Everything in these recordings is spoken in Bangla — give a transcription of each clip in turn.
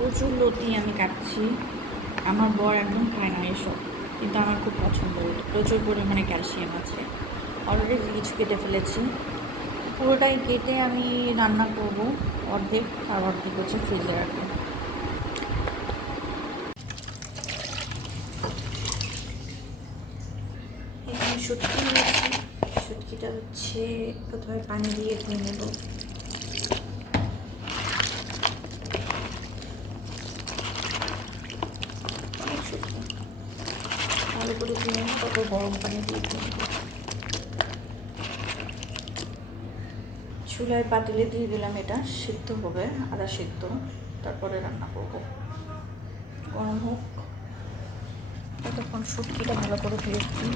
প্রচুর লতি আমি কাটছি। আমার বর একদম খায় না এসব, কিন্তু আমার খুব পছন্দ। প্রচুর পরিমাণে ক্যালসিয়াম আছে। অলরেডি কিছু কেটে ফেলেছি, পুরোটাই কেটে আমি রান্না করব। অর্ধেক আর অর্ধেক হচ্ছে ফ্রিজে রাখবো। এখানে শুটকি নিয়েছি। শুটকিটা হচ্ছে প্রথমে পানি দিয়ে ধুয়ে নেব। অনেক শুটকি ভালো করে ধুয়ে নেব, তারপর গরম পানি দিয়ে ধুয়ে নেব। চুলায় পাতিলে দিয়ে দিলাম, এটা সিদ্ধ হবে, আদা সিদ্ধ, তারপরে রান্না করব। গরম হোক, ততক্ষণ শুটকিটা ভালো করে ধুয়ে দিই।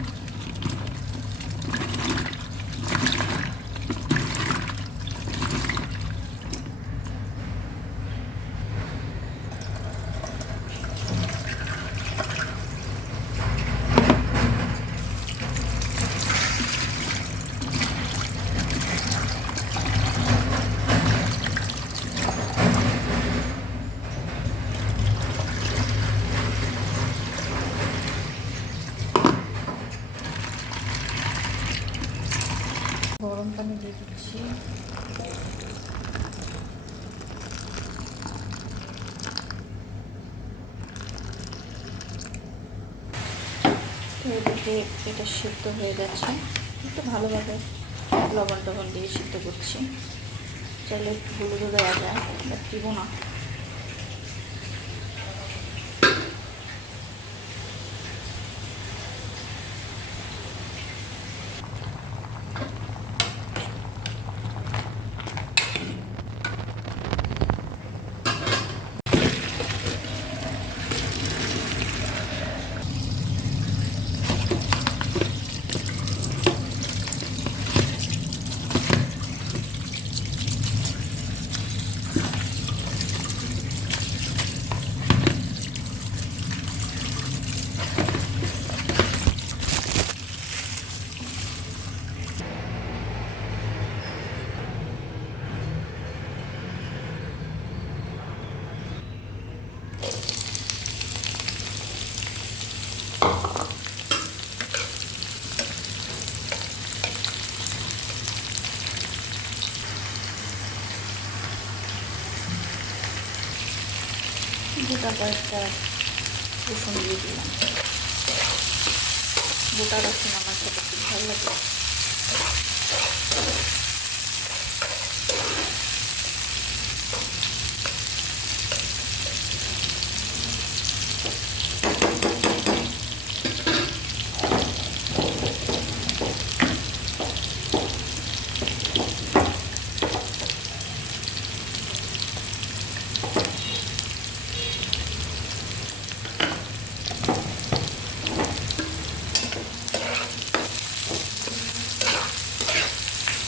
গরম পানি দিয়ে দিচ্ছি। এদিকে এটা সিদ্ধ হয়ে গেছে, একটু ভালোভাবে লবণ টবণ দিয়ে সিদ্ধ করছি। চাইলে একটু হলুদও দেওয়া যায়, বাট দিব না। গোটা কয়েকটা রসুন দিয়ে দিলাম। গোটা রসুন আমার খেতে খুব ভালো লাগে।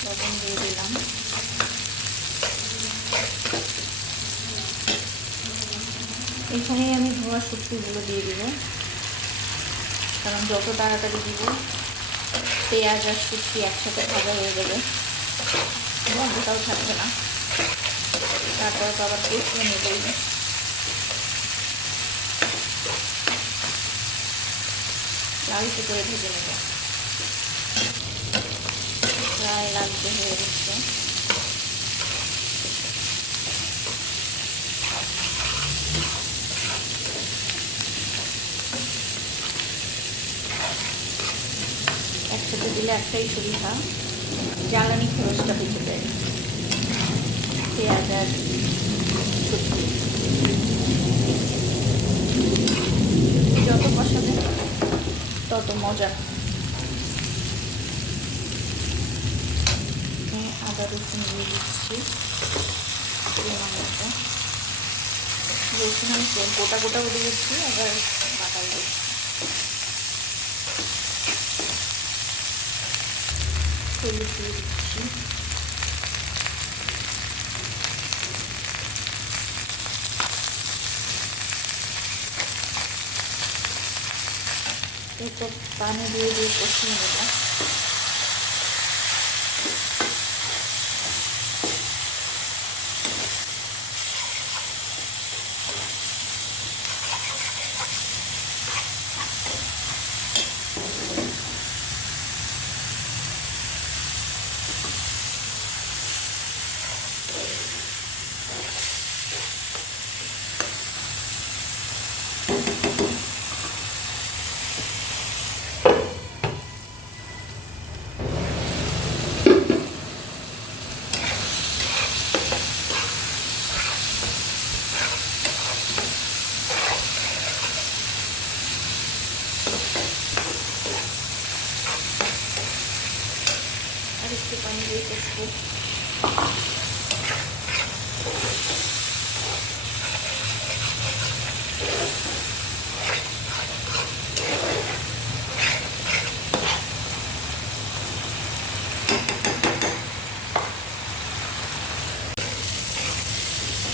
লবণ দিয়ে দিলাম। এখানেই আমি ধোয়া শুটকিগুলো দিয়ে দিব, কারণ যত তাড়াতাড়ি দিব পেঁয়াজ আর শুটকি একসাথে ভাজা হয়ে যাবে, গন্ধটাও থাকবে না। তারপর তো আবার কষিয়ে নেবই। লালচে করে ভেজে নেব। প্রায় লালচে হয়ে গেছে। একসাথে দিলে একটাই সুবিধা, জ্বালানি খরচটা বেঁচে যায়। পেঁয়াজ আর শুটকি যত কষাবে তত মজা। আদা রসুন দিয়ে দিচ্ছি পরিমাণ মতো। রসুন আমি গোটা গোটাও দিয়েছি, আবার বাটাও দিচ্ছি। হলুদ দিয়ে দিচ্ছি। এরপর পানি দিয়ে কষিয়ে নেব। আর একটু পানি দিয়ে কষবো।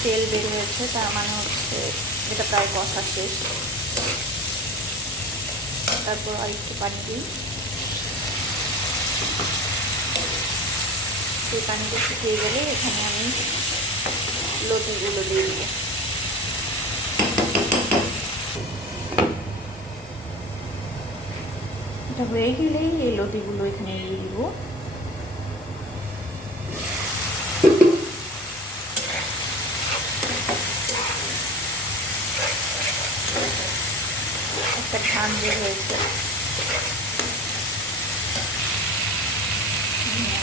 তেল বের হয়েছে, তার মানে হচ্ছে এটা প্রায় কষা শেষ। তারপর আর একটু পানি দিই। সেই পানিটা শুকিয়ে গেলে এখানে আমি লতিগুলো দিয়ে দিব। এটা হয়ে গেলেই এই লতিগুলো এখানে দিয়ে দিব। একটা ঘাম বের হয়েছে।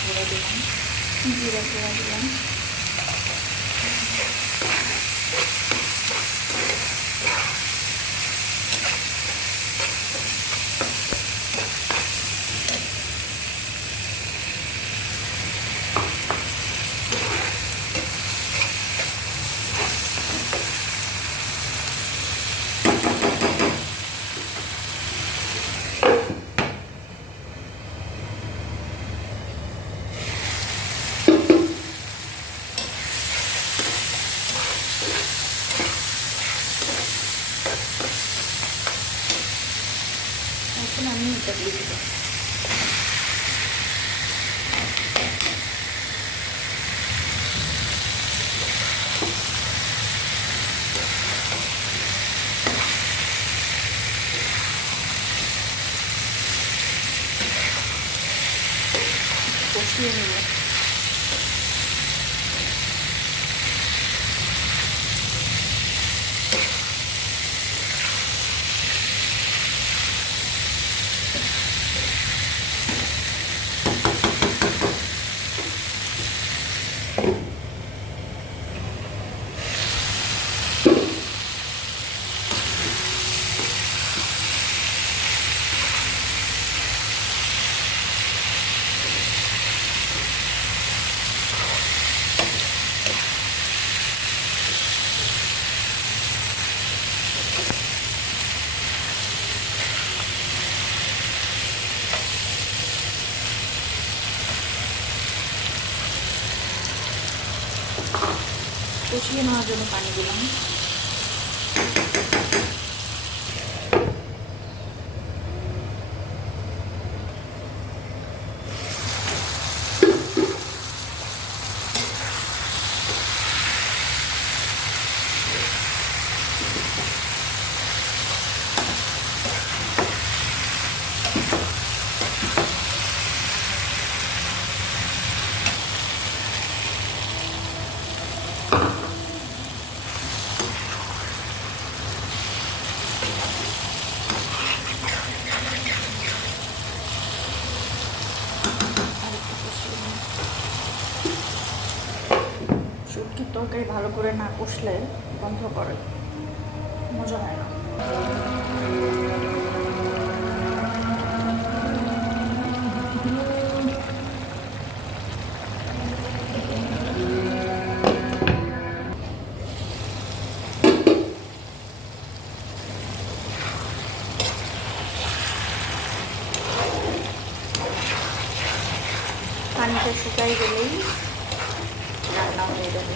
জিরা দিলাম, জিরা গুঁড়া দিলাম, এখন আমি এটা দিয়ে দেবো। কষিয়ে নেব। কষিয়ে নেওয়ার জন্য পানি দিলাম। শুটকির তরকারি ভালো করে না কষলে গন্ধ করে, মজা হয় না। পানিটা শুকাই গেলেই রান্না হয়ে যাবে।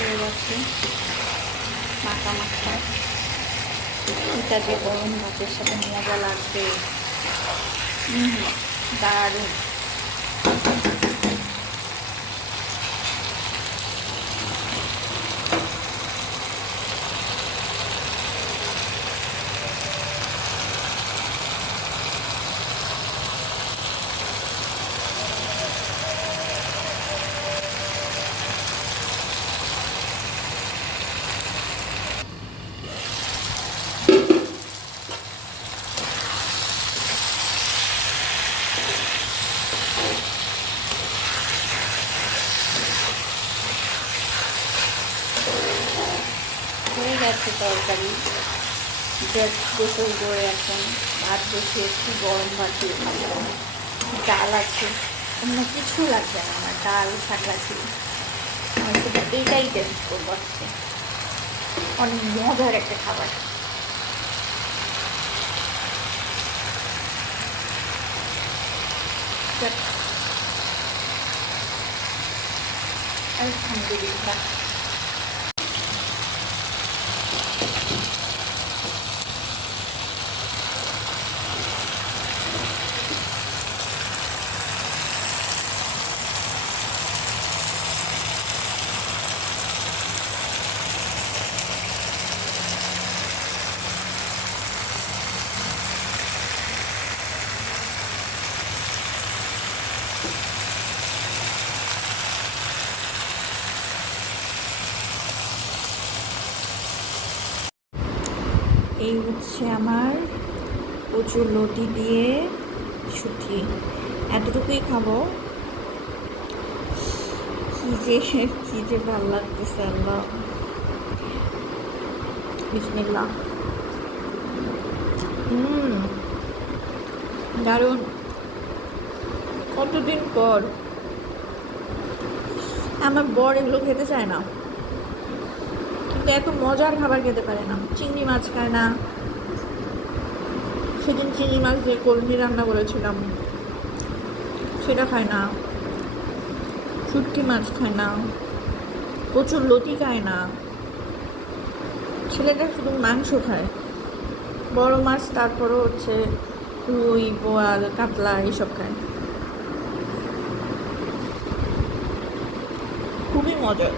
হয়ে যাচ্ছে। এটা যে গরম ভাতের সাথে মজা লাগবে, দারুণ। হয়ে গেছে তরকারি, জাস্ট গোসল করে এখন ভাত বসিয়েছি, গরম ভাত দিয়ে খাবো। ডাল আছে, অন্য কিছু লাগবে না আমার, ডাল শাক আছে, আমি শুধু এইটাই টেস্ট করবো আজকে। অনেক মজার একটা খাবার। আলহামদুলিল্লাহ। এই হচ্ছে আমার প্রচুর লতি দিয়ে শুটকি, এতটুকুই খাবো। কি যে ভালো লাগতেছে, আল্লাহ। বিসমিল্লাহ। দারুণ। কতদিন পর। আমার বর এগুলো খেতে চায় না, কিন্তু এত মজার খাবার খেতে পারে না। চিংড়ি মাছ খায় না, সেদিন চিংড়ি মাছ দিয়ে কলমি রান্না করেছিলাম সেটা খায় না, শুটকি মাছ খায় না, প্রচুর লতি খায় না। ছেলেটা শুধু মাংস খায়, বড় মাছ, তারপরও হচ্ছে রুই, বোয়াল, কাতলা এইসব খায়। খুবই মজার।